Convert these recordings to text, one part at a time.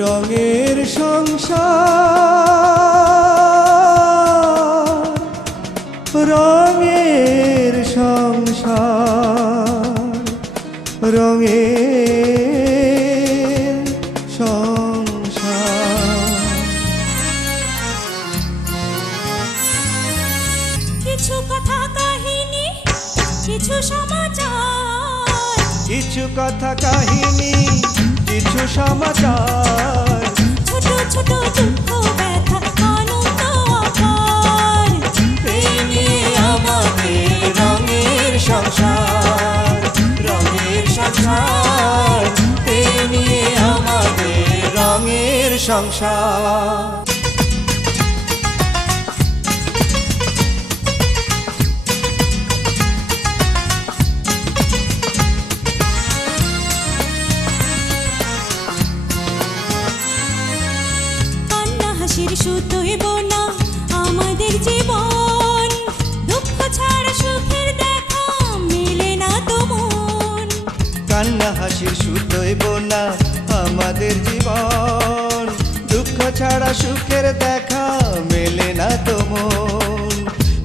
রঙের সংসার, রঙের সংসার, রঙের সংসার। কিছু কথা কাহিনী, কিছু সমাচার, কিছু কথা কাহিনী, কিছু সমাচার, ছোট ছোট দুঃখ ব্যথা আনন্দ আকার। এই নিয়ে আমাদের রঙের সংসার, রঙের সংসার, এই নিয়ে আমাদের রঙের সংসার। হাসির শুধুই বোনা আমাদের জীবন, দুঃখ ছাড়া সুখের দেখা মেলে না তো মন। কান্না হাসির সুতোই বোনা আমাদের জীবন, দুঃখ ছাড়া সুখের দেখা মেলে না তো মন।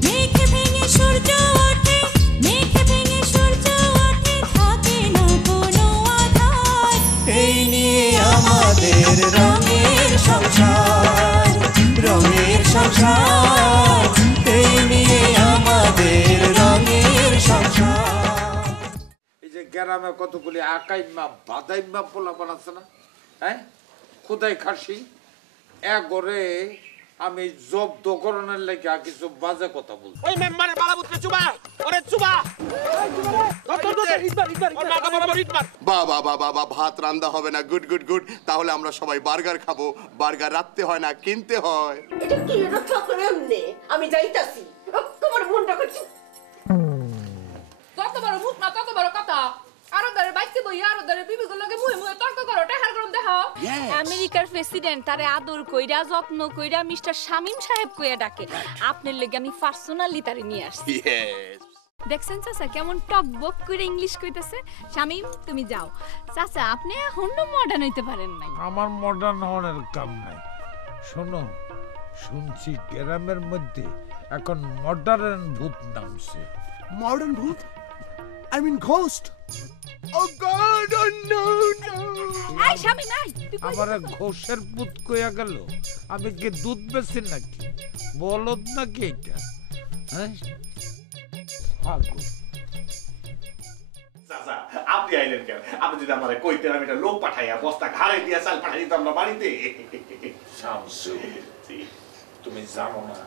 মেঘ ভেঙে সূর্য ওঠে, মেঘ ভেঙে সূর্য ওঠে, থাকে না কোনো আধার। এই নিয়ে আমাদের রঙের সংসার, রঙের সংসার, এই নিয়ে আমাদের রঙের সংসার। এই যে গ্রামে কতগুলি আকাইমা বাদাইমা পোলা বানাচ্ছে না, হ্যাঁ, খুদাই খাসি এক ঘরে আমি জব্দ করণের লেগে কিছু বাজে কথা বলছি। ওই মেম্বারে বালাপুত্রে চুবা, ওরে চুবা। বাবা বাবা বাবা, ভাত রান্না হবে না, গুড গুড গুড। তাহলে আমরা সবাই বার্গার খাবো। বার্গার রাখতে হয় না, কিনতে হয়। এটা কি রক্ষা করে এমনি? আমি যাইতাছি, তোমার মনটা করছি। যত বড় মুখ না তত বড় কথা। আরো ধরে বাইকে বই, আরো ধরে বিবিগুলো লগে মুহে মুহে তর্ক করো, টেহার গরম দেখাও। আমেরিকার প্রেসিডেন্ট তারে আদর কইরা যত্ন কইরা মিস্টার শামীম সাহেব কইয়া ডাকে। আপনার লগে আমি পার্সোনালি তারে নিয়ে আসছি। দেখছেন চাচা কেমন টকবক করে ইংলিশ কইতেছে। শামীম তুমি যাও। চাচা আপনি এখনো মডার্ন হইতে পারেন নাই। আমার মডার্ন হওয়ার কাম নাই। শোনো, শুনছি গ্রামের মধ্যে এখন মডার্ন ভূত নামছে। মডার্ন ভূত? I mean ghost. Oh God, oh no, no. এই শামীম এই তুই কই আমার ঘোষের ভূত কইয়া গেল। আমি কি দুধ বেচি নাকি, বলদ নাকি এটা? হ্যাঁ, চাচা আপনি আইলেন কেন? আপনি যদি আমার কইতেন আমি একটা লোক পাঠাইয়া বস্তা ঘাড়ে দিয়া চাল পাঠাই দিতাম না বাড়িতে। শামসু, তুমি জানো না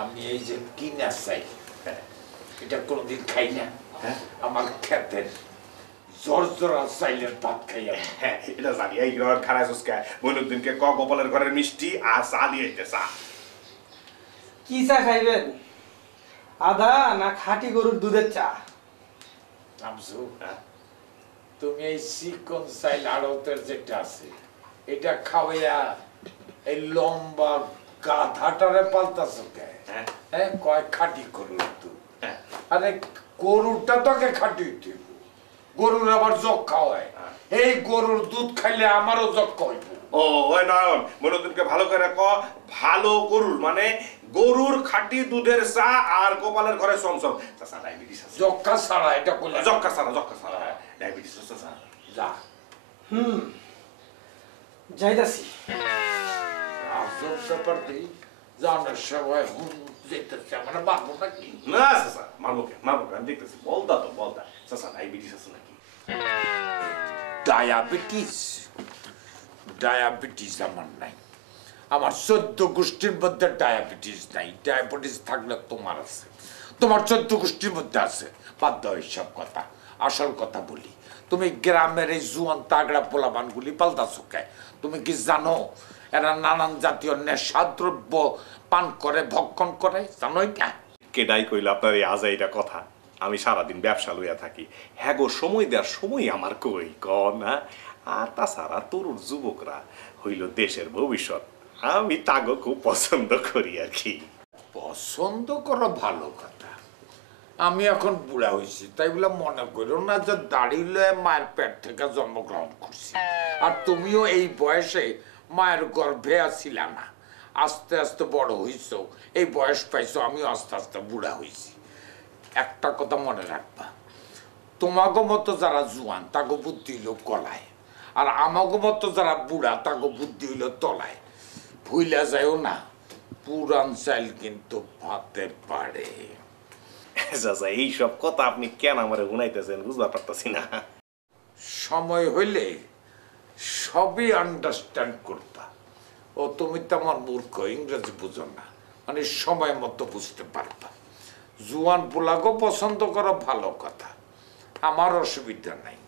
আমি এই যে কিনা চাই এটা কোনদিন খাই না। আমার খেতের জর্জরা চাইলের ভাত খাইয়া। হ্যাঁ এটা জানি। এই ঘর খারাপ সুস্কা মনুদ্দিনকে ক গোপালের ঘরের মিষ্টি আর চা দিয়ে আইতে। চা কি চা খাইবেন? আদা না খাঁটি গরুর দুধের চা? শামসু, তুমি এই চিকন চাইল আড়তের যেটা আছে এটা খাওয়াইয়া এই লম্বা গাধাটারে পাল্টাছো কে? হ্যাঁ, কয় খাঁটি গরুর দুধ। আরে গরুটা তোকে খাঁটি দিব, গরুর আবার যক্ষা হয়। এই গরুর দুধ খাইলে আমারও যক্ষা হইব। ও ওই নয়ন, মনুদ্দিনকে ভালো করে ক, ভালো গরুর মানে গরুর খাঁটি দুধের চা আর গোপালের ঘরে চমচম। চাচা ডায়াবেটিস আছে। যক্ষা ছাড়া এটা বলে। যক্ষা ছাড়া, যক্ষা ছাড়া ডায়াবেটিস আছে। চাচা যা। যাইতাছি। আজব ব্যাপার দেই, জানার সবাই হুন যেতেছে, আমার মারবো নাকি? না চাচা, মারবো কে, মারবো কে, আমি দেখতেছি। বলতা তো বলতা। চাচা ডায়াবেটিস আছে নাকি? ডায়াবেটিস? ডায়াবেটিস আমার নাই। আমার 14 গোষ্ঠীর মধ্যে ডায়াবেটিস নাই। ডায়াবেটিস থাকলে তোমার আছে, তোমার 14 গোষ্ঠীর মধ্যে আছে। বাদ দাও এইসব কথা, আসল কথা বলি। তুমি গ্রামের এই জুয়ান তাগড়া পোলাপানগুলি পাল্টাছো কে? তুমি কি জানো এরা নানান জাতীয় নেশাদ্রব্য পান করে, ভক্ষণ করে? জানোই না? কেডাই কইল আপনার এই আজাইরা কথা? আমি সারাদিন ব্যবসা লইয়া থাকি। হ্যাঁ গো, সময় দেওয়ার সময় আমার কই ক না। আর তাছাড়া তরুণ যুবকরা হইল দেশের ভবিষ্যৎ। আমি তাগো খুব পছন্দ করি আর কি। পছন্দ করো ভালো কথা, আমি এখন বুড়া হয়েছি, তাই বলে মনে করো না যে দাঁড়িয়ে মায়ের পেট থেকে জন্মগ্রহণ করছি। আর তুমিও এই বয়সে মায়ের গর্ভে ছিলা না, আস্তে আস্তে বড় হইছো, এই বয়স পাইছো, আমিও আস্তে আস্তে বুড়া হয়েছি। একটা কথা মনে রাখবা, তোমাগো মতো যারা জোয়ান তাগো বুদ্ধি হইল গলায়, আর আমাগো মতো যারা বুড়া তাগো বুদ্ধি হইল তলায়। ভুইলা যায়ও না, পুরান চাইল কিন্তু ভাতে পারে। চাচা এইসব কথা আপনি কেন আমারে শুনাইতেছেন বুঝতে পারতাছি না। সময় হইলে সবই আন্ডারস্ট্যান্ড করবা। ও তুমি তো আমার মূর্খ, ইংরেজি বুঝো না, মানে সময় মতো বুঝতে পারবা। জুয়ান পোলাগো পছন্দ করো ভালো কথা, আমার অসুবিধা নাই,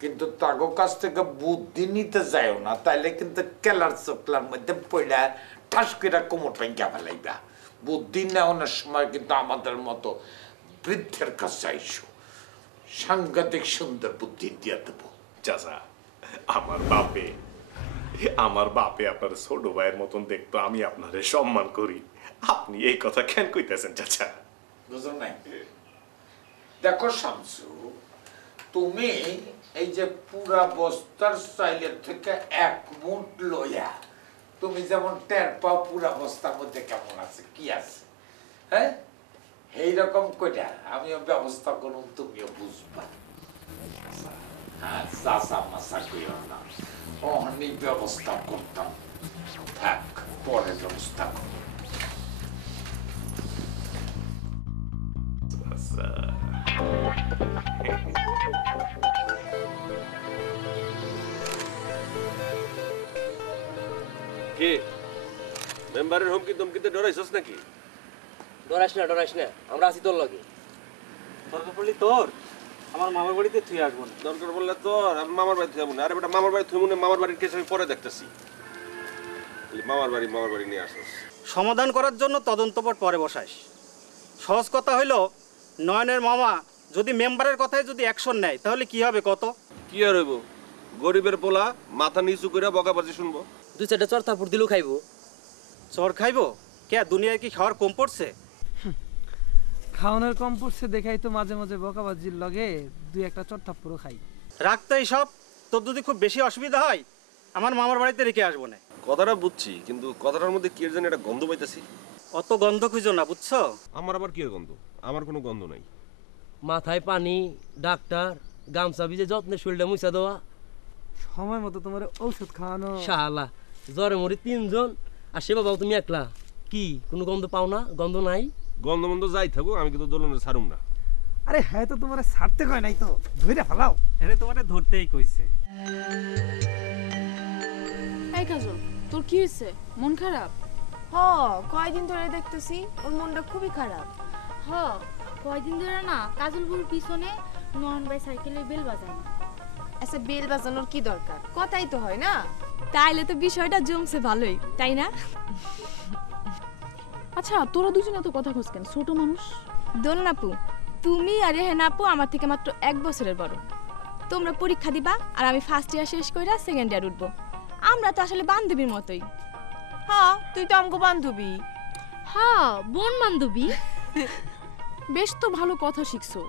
কিন্তু তাগো কাছ থেকে বুদ্ধি নিতে যায়ও না, তাইলে কিন্তু কেলার চোখলার মধ্যে পড়া ঠাস করে কোমর পেঙ্কা ফেলাইবা। বুদ্ধি নেওয়ানোর সময় কিন্তু আমাদের মতো বৃদ্ধের কাছে আইসো, সাংঘাতিক সুন্দর বুদ্ধি দিয়ে দেবো। চাচা আমার বাপে আপনার ছোট ভাইয়ের মতন দেখতো, আমি আপনারে সম্মান করি, আপনি এই কথা কেন কইতেছেন চাচা? বুঝো নাই? দেখো শামসু, তুমি এই যে পুরা বস্তার চাইলের থেকে এক মুঠ লইয়া তুমি যেমন টের পাও পুরা বস্তার মধ্যে কেমন আছে কি আছে, হ্যাঁ এইরকম কইটা আমিও ব্যবস্থা করুন, তুমিও বুঝবা। হ্যাঁ চাষা মাসা কইও না, অনেক ব্যবস্থা করতাম, থাক পরে ব্যবস্থা করো। কি মেম্বারের হুমকি তুমকিতে ডরাইছস নাকি? ডরাইস না, আমরা আছি তোর লগে। দরকার পড়লি তোর আমার মামার বাড়িতে তুই আসবো না। দরকার বললে তোর আমি মামার বাড়ি থুই না। আরে বেটা মামার বাড়ি থুই মনে, মামার বাড়ির কেস আমি পরে দেখতেছি। মামার বাড়ি নিয়ে আসস। সমাধান করার জন্য তদন্তপট পরে বসাইস। সহজ কথা হইল, নয়নের মামা যদি মেম্বারের কথায় যদি অ্যাকশন নেয় তাহলে কি হবে কত? কি আর হইব, গরিবের পোলা মাথা নিচু করে বকাবাজি শুনবো। দুই চারটা চর থাপুর দিলেও খাইবো। চর খাইবো কে? দুনিয়ায় কি খাওয়ার কম পড়ছে? খাওয়ানোর কম পড়ছে দেখাই তো মাঝে মাঝে বকাবাজির লগে দুই একটা চর থাপ্পড়ও খাই। রাখতে সব, তোর যদি খুব বেশি অসুবিধা হয় আমার মামার বাড়িতে রেখে আসবো না। কথাটা বুঝছি, কিন্তু কথাটার মধ্যে কি জানি একটা গন্ধ পাইতেছি। অত গন্ধ খুঁজো না, বুঝছো? আমার আবার কি গন্ধ? আমার কোনো গন্ধ নাই। মাথায় পানি, ডাক্তার, গামছা ভিজে যত্নে শরীরটা মুছা দেওয়া, সময় মতো তোমার ঔষধ খাওয়ানো। শালা জ্বরে মরি 3 জন, আর সে বাবাও তুমি একলা। কি কোনো গন্ধ পাও না? গন্ধ নাই? গন্ধ মন্ধ যাই থাকো, আমি কিন্তু দোলনে ছাড়ুম না। আরে হ্যাঁ, তো তোমার ছাড়তে কয় নাই তো, ধইরা ফেলাও। আরে তোমারে ধরতেই কইছে। এই কাজল, তোর কি হয়েছে? মন খারাপ? কয়দিন ধরে দেখতেছি ওর মনটা খুবই খারাপ। কয়দিন ধরে না কাজলপুর পিছনে নয়ন ভাই সাইকেলে বেল বাজায়। আচ্ছা, বেল বাজানোর কি দরকার? কথাই তো হয় না। তাইলে তো বিষয়টা জমছে ভালোই, তাই না? আচ্ছা, তোরা দুজন এত কথা কস কেন? ছোট মানুষ। দোলনাপু, তুমি আর রেহেনাপু আমার থেকে মাত্র 1 বছরের বড়। তোমরা পরীক্ষা দিবা আর আমি ফার্স্ট ইয়ার শেষ কইরা সেকেন্ড ইয়ার উঠবো। আমরা তো আসলে বান্ধবীর মতোই। হ্যাঁ, তুই তো আমগো বান্ধবী। বোন বান্ধবী। বেশ তো ভালো কথা শিখছো।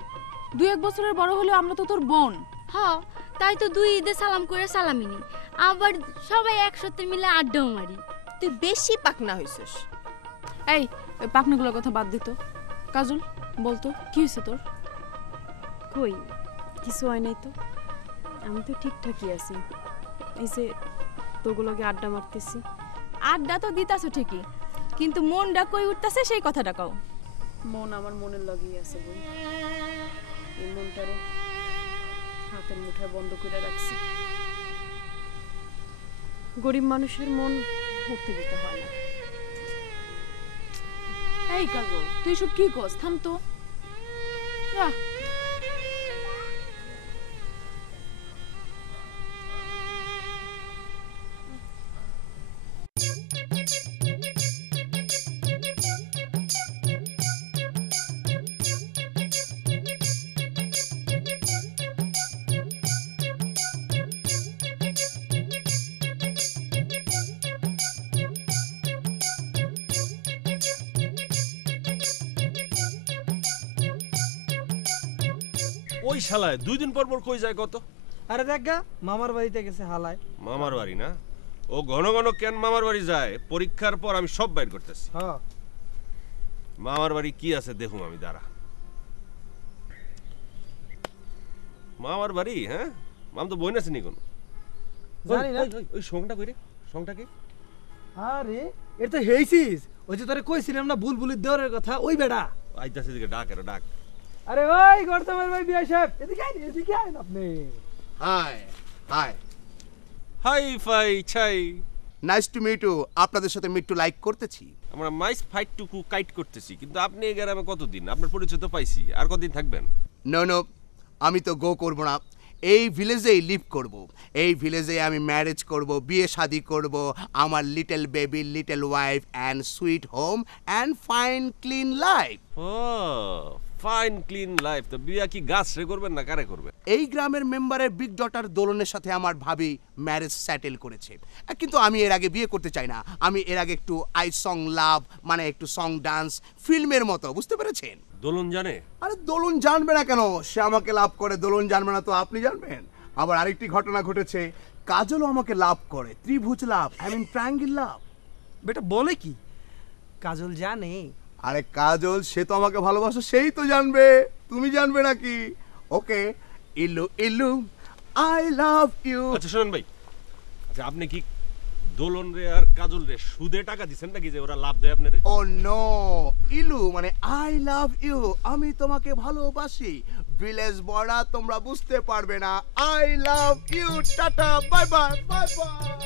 2-1 বছরের বড় হলেও আমরা তো তোর বোন। তাই তো 2 ঈদে সালাম করে সালামিনি, আবার সবাই একসাথে মিলে আড্ডাও মারি। তুই বেশি পাকনা হইছিস। এই পাকনাগুলোর কথা বাদ দিত। কাজল, বলতো কি হয়েছে তোর? কই কিছু হয় নাই তো, আমি তো ঠিকঠাকই আছি। এই যে তোগুলোকে আড্ডা মারতেছি। আড্ডা তো দিতাছো ঠিকই, কিন্তু মনটা কই উঠতেছে সেই কথাটা কও। মন আমার মনের লগেই আছে বই। এই মনটারে হাতের মুঠায় বন্ধ করে রাখছি। গরিব মানুষের মন উঠতে দিতে হয় না। এই কাজল, তুই সব কি কস? থাম তো। ওই শালায় 2 দিন পর পর কই যায় কত? আরে দেখ গা মামার বাড়িতে গেছে হালায়। মামার বাড়ি না? ও ঘন ঘন কেন মামার বাড়ি যায়? পরীক্ষার পর আমি সব বাইর করতেছি। হ্যাঁ মামার বাড়ি কি আছে দেখুম আমি, দাঁড়া। মামার বাড়ি, হ্যাঁ মাম তো বই নাছে নি কোন? জানি না। ওই সংটা কই রে? সংটা কি? আরে এটা তো হেইছিস, ওই যে তোরে কইছিলাম না বুলবুলির দেওরের কথা, ওই বেটা। আইতাছে দিকে ডাক, এরা ডাক। আরে ওই গর্তমের ভাই বিয়া সাহেব, এদিকে আইন আপনি। হাই হাই হাই ফাই ছাই, নাইস টু মিট ইউ। আপনাদের সাথে মিট টু লাইক করতেছি। আমরা মাইস ফাইট টুকু কাইট করতেছি, কিন্তু আপনি এই গ্রামে কতদিন? আপনার পরিচয় তো পাইছি, আর কতদিন থাকবেন? নো নো, আমি তো গো করব না, এই ভিলেজেই লিভ করব। এই ভিলেজে আমি ম্যারেজ করব, বিয়ে শাদি করব, আমার little baby, little wife and sweet home and fine clean life. ও ফাইন ক্লিন লাইফ। তো বিয়া কি গাছ রে করবেন না কারে করবেন? এই গ্রামের মেম্বারের বিগ ডটার দোলনের সাথে আমার ভাবি ম্যারেজ সেটেল করেছে, কিন্তু আমি এর আগে বিয়ে করতে চাই না। আমি এর আগে একটু আই সং লাভ, মানে একটু সং ডান্স ফিল্মের মতো, বুঝতে পেরেছেন? দোলন জানে? আরে দোলন জানবে না কেন? সে আমাকে লাভ করে, দোলন জানবে না তো আপনি জানবেন? আবার আরেকটি ঘটনা ঘটেছে, কাজলও আমাকে লাভ করে, ত্রিভুজ লাভ, আই মিন ট্রায়াঙ্গেল লাভ। বেটা বলে কি? কাজল জানে? আরে কাজল সে তো আমাকে ভালোবাসে, সেই তো জানবে, তুমি জানবে নাকি? ওকে, ইলু ইলু আই লাভ ইউ। আচ্ছা শুনুন ভাই, আচ্ছা আপনি কি দোলন রে আর কাজল রে সুদে টাকা দিছেন নাকি যে ওরা লাভ দেয় আপনারে? ও নো, ইলু মানে আই লাভ ইউ, আমি তোমাকে ভালোবাসি। ভিলেজ বড়া তোমরা বুঝতে পারবে না। I love you, ta ta, bye bye bye bye.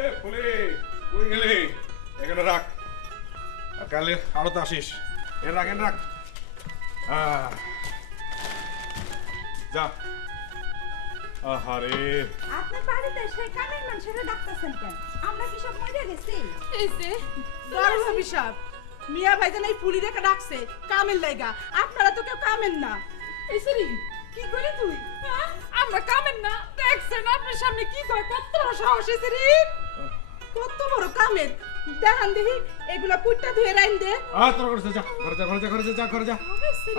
এ ফুলে কই গেলে? এখানে রাখ, আর কালে আরো তো আসিস। এর রাখ, এর রাখ। যা। আহারে আপনার বাড়িতে সেই কামের মানুষের ডাক্তারছেন কেন? আমরা কি সব মরে গেছি? এই যে দারুল হিসাব মিয়া ভাইজান এই পুলি রেখে ডাকছে কামের লাইগা। আপনারা তো কেউ কামেন না। এই সরি কি করে তুই? আমরা কামেন না? দেখছেন আপনার সামনে কি কয়, কত বড় সাহস এই সরি, কত বড় কামের। দেখান দেখি এগুলা পুটটা ধুয়ে রাইন দে। তোরা করছিস, যা ঘরে যা, ঘরে যা, ঘরে যা, ঘরে যা।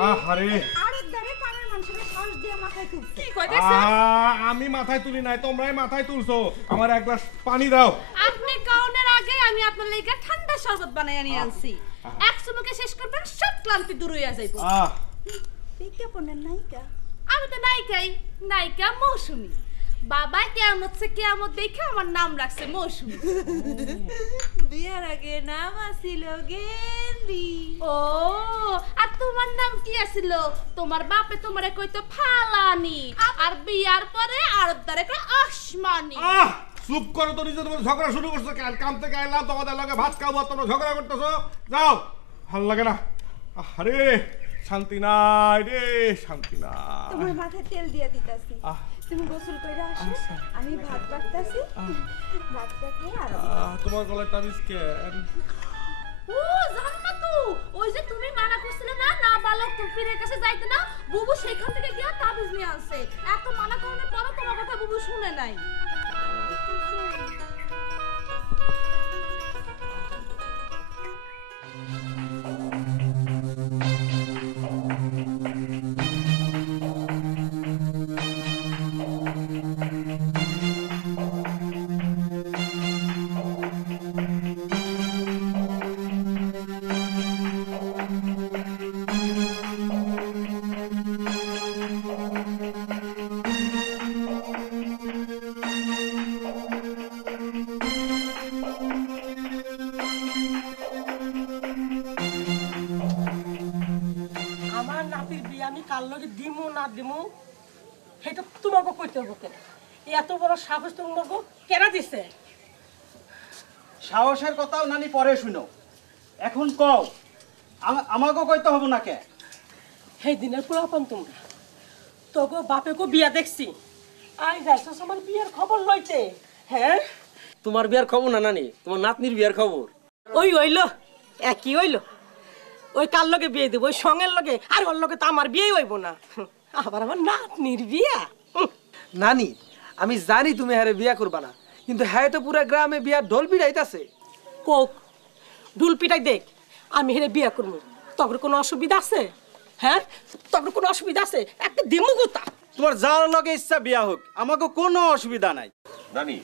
আহারে আরেক দাঁড়ে কামের মানুষের সাহস দিয়ে মাথায় তুলছে। কি কয় দেখছেন? আমি মাথায় তুলি নাই, তোমরাই মাথায় তুলছো। আমার এক গ্লাস পানি দাও। আপনি কাউনের আগে আমি আপনার লাগা ঠান্ডা শরবত বানাইয়া নিয়ে আনছি। এক চুমুকে শেষ করবেন, সব ক্লান্তি দূর হইয়া যাইব। বিজ্ঞাপনের নায়িকা? আমি তো নায়িকাই, নায়িকা মৌসুমী। বাবা কেমন সে কেমন দেখে আমার নাম রাখছে মৌসুমী। বিয়ার আগে নাম আছিল গেন্দি। ও আর তোমার নাম কি আছিল? তোমার বাপে তোমারে কইতো ফালানি, আর বিয়ার পরে আরবদারে কয় আসমানি। চুপ করো তো, নিজে তোমার ঝগড়া শুরু করছো কেন? কাম থেকে আইলাম, তোমাদের লগে ভাত খাবো, তোমরা ঝগড়া করতেছো। যাও, ভাল লাগে না। আরে শান্তি নাই রে, শান্তি নাই। তোমার মাথায় তেল দিয়ে দিতাছি, তুমি গোসল কইরা আসো, আমি ভাত বাড়তাছি। ভাতটা খেয়ে আর তোমার গলায় তাবিজ কেন? ও জান্নাতু, ওই যে তুমি মানা করছিলে না না বালক পীরের কাছে যাইতে না, বুবু সেখান থেকে গিয়া তাবিজ নিয়ে আনছে। এত মানা করার পরও তোমার কথা বুবু শুনে নাই। কার লগে দিমু না দিমু সেটা তোমাকে কইতে হবে কেন? এত বড় সাহস তোমাকে কেন দিছে? সাহসের কথাও নানি পরে শুনো, এখন কও আমাকে কইতে হবে না কে? সেই দিনের পুরাপন তোমরা তোকে বাপেকে বিয়া দেখছি, আই যাইছ আমার বিয়ের খবর লইতে। হ্যাঁ তোমার বিয়ার খবর না নানি, তোমার নাতনির বিয়ার খবর। ওই হইল একই হইল, ওই কার লগে বিয়ে দেব, ওই সঙ্গের লগে, আর ওর লগে তো আমার বিয়ে হইব না, আবার আমার নাতনির বিয়া। নানি আমি জানি তুমি হারে বিয়া করবা না, কিন্তু হ্যাঁ তো পুরা গ্রামে বিয়া ঢোল পিটাইতাছে। কোক ঢোল পিটাই দেখ, আমি হেরে বিয়া করবো, তখন কোনো অসুবিধা আছে? হ্যাঁ তোর কোনো অসুবিধা আছে একটা দিমু গোতা তোমার যার লগে ইচ্ছা বিয়া হোক আমাকে কোনো অসুবিধা নাই। নানি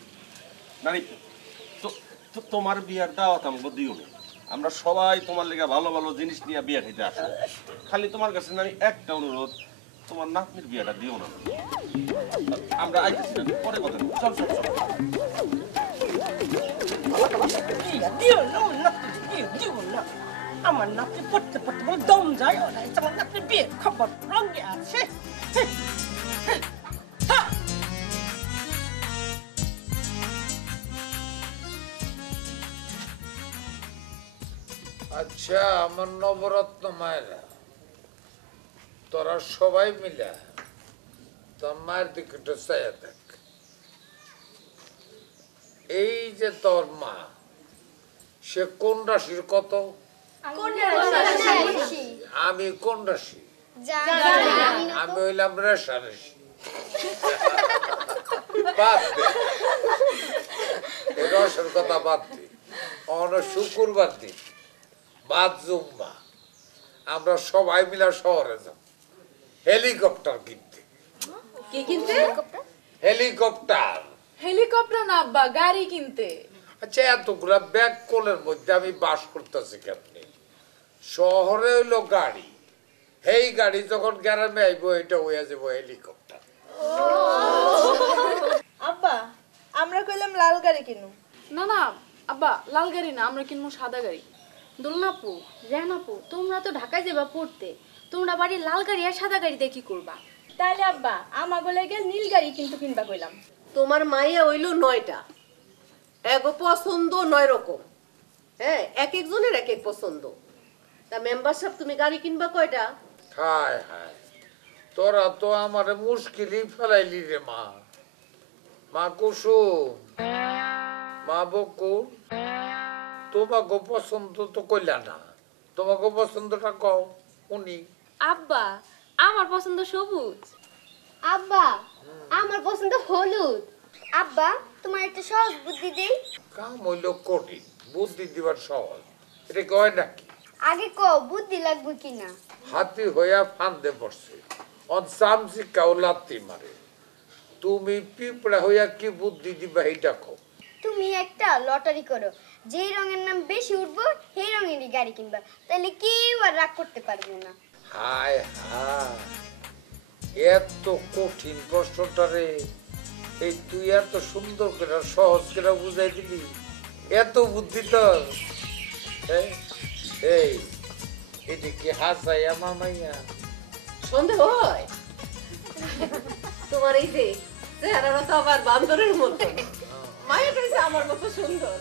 নানি তোমার বিয়ার দাওয়াত আমাকে দিও না। আমরা সবাই তোমার লেগে ভালো ভালো জিনিস নিয়ে বিয়া খেতে আসো। খালি তোমার কাছে নানি একটা অনুরোধ, তোমার নাতনির বিয়াটা দিও না। আমরা আইতেছি না, পরে কথা বলবো। চল চল চল। আমার নাতি পড়তে পড়তে বলে দম যায় আমার নাতি বিয়ে খবর রঙে আছে। আচ্ছা আমার নবরত্ন মায়েরা, তোরা সবাই মিলে তোর মায়ের দিকে একটু চাইয়া দেখ। এই যে তোর মা, সে কোন রাশির কত? আমি কোন রাশি? আমি হইলাম রেশা রাশি। বাদ দে, এই রসের কথা বাদ দে। অন শুক্রবার দিন বাদ জুম্মা আমরা সবাই মিলে শহরে যাব হেলিকপ্টার কিনতে। কি কিনতে? হেলিকপ্টার। হেলিকপ্টার না আব্বা, গাড়ি কিনতে। আচ্ছা এতগুলা ব্যাগ কোলের মধ্যে আমি বাস করতেছি কেমনি? শহরে হইলো গাড়ি, এই গাড়ি যখন গ্রামে আইব এটা হইয়া যাব হেলিকপ্টার। আব্বা আমরা কইলাম লাল গাড়ি কিনু। না না আব্বা, লাল গাড়ি না, আমরা কিনবো সাদা গাড়ি। দোলনাপু রেহানাপু তোমরা তো ঢাকায় যাবা পড়তে, তোমরা বাড়ি লাল গাড়ি আর সাদা গাড়িতে কি করবা? তাইলে আব্বা আমা বলে গেল নীল গাড়ি কিন্তু কিনবা কইলাম। তোমার মাইয়া হইলো 9টা, এগো পছন্দ 9 রকম। হ্যাঁ এক একজনের এক এক পছন্দ। তা মেম্বার সাহেব তুমি গাড়ি কিনবা কয়টা? হায় হায়, তোরা তো আমারে মুশকিলই ফেলাইলি রে মা। মা কুসুম, মা বকুল, তোমাকে পছন্দ তো কইলা না, তোমাকে পছন্দটা কও উনি। আব্বা আমার পছন্দ সবুজ। আব্বা আমার পছন্দ হলুদ। আব্বা তোমার একটা সহজ বুদ্ধি দেই। কাম হইল কঠিন, বুদ্ধি দিবার সহজ, এটা কয় নাকি? আগে ক বুদ্ধি লাগবে কিনা। হাতি হইয়া ফান্দে পড়ছে, অন চামচি কাউ লাত্তি মারে। তুমি পিঁপড়া হইয়া কি বুদ্ধি দিবা এইটা কও। তুমি একটা লটারি করো, যেই রঙের নাম বেশি উঠবো সেই রঙেরই গাড়ি কিনবা, তাহলে কেউ আর রাগ করতে পারবে না। হায় হায়, এত কঠিন প্রশ্নটা রে, এই তুই এত সুন্দর করে সহজ করে বুঝাই দিলি, এত বুদ্ধি তোর। এই এটা কি হাসাইয়া মামাইয়া? সন্দেহ হয় তোমার এই যে চেহারাটা তো আবার বান্দরের মতো, মায়ের কাছে আমার মতো সুন্দর।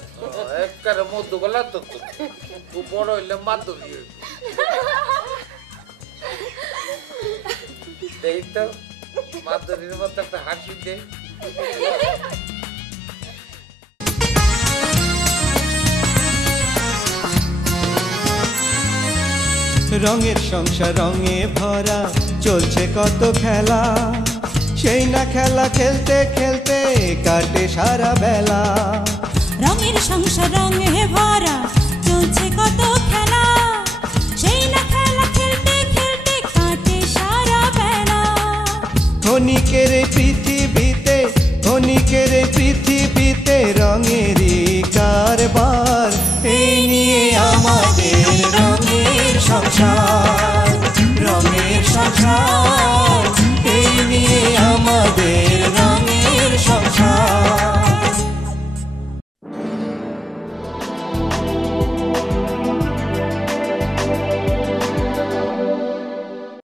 একবারে মধুবেলা তো তুই বড় হইলে মাধবী হইব। দেই তো মাধুরীর মতো একটা হাসি দে। রঙের সংসার রঙে ভরা, চলছে কত খেলা, সেই না খেলা খেলতে খেলতে কাটে সারা বেলা। রঙের সংসার রঙে ভরা, চলছে কত খেলা, সেই না খেলা খেলতে খেলতে কাটে সারা বেলা। ক্ষণিকের পৃথিবীতে, ক্ষণিকের পৃথিবীতে রঙেরই কারবার, এই নিয়ে আমাদের রঙের সংসার, রঙের সংসার, এই নিয়ে আমাদের